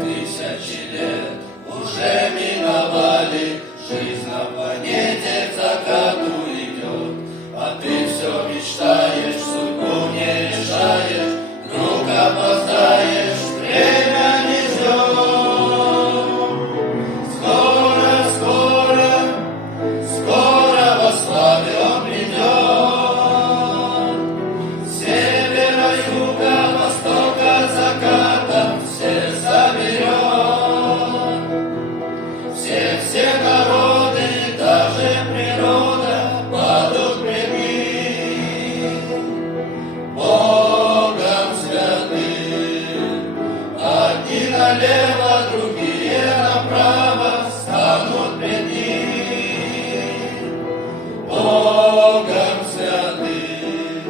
Тысячи лет уже миновали, жизнь на планете к закату идет, а ты все мечтаешь, судьбу не решаешь, вдруг опоздаешь, время не ждет. Скоро, скоро, скоро во славе он придет. С севера, юга, востока, заката всех заберет. Все народы, даже природа падут пред ним, Богом святым. Одни налево, другие направо станут пред ним, Богом святым.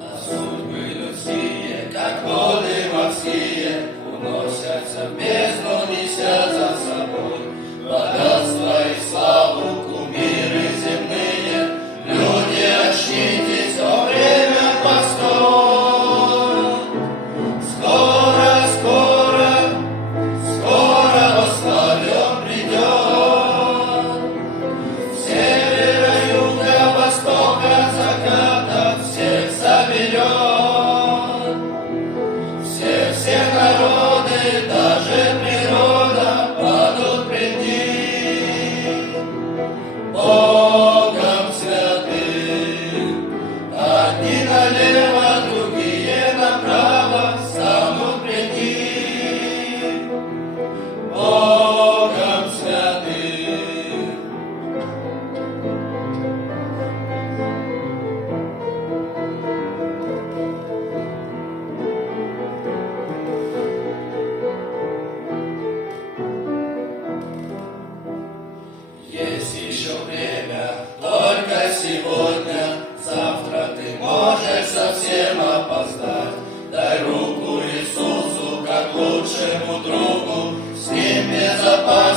А судьбы людские, как воды морские, уносятся в бездну, неся за собой богатство и славу, кумиры земные. Люди, очнитесь, о время постой. Скоро, скоро, скоро во славе он придет. С севера, юга, востока, заката всех соберет. Все народы, даже природа падут пред ним, Богом святым. Одни налево, другие направо станут пред ним, Богом святым. Есть еще время, только сегодня, завтра ты можешь совсем опоздать. Дай руку Иисусу, как лучшему другу, с ним безопасно.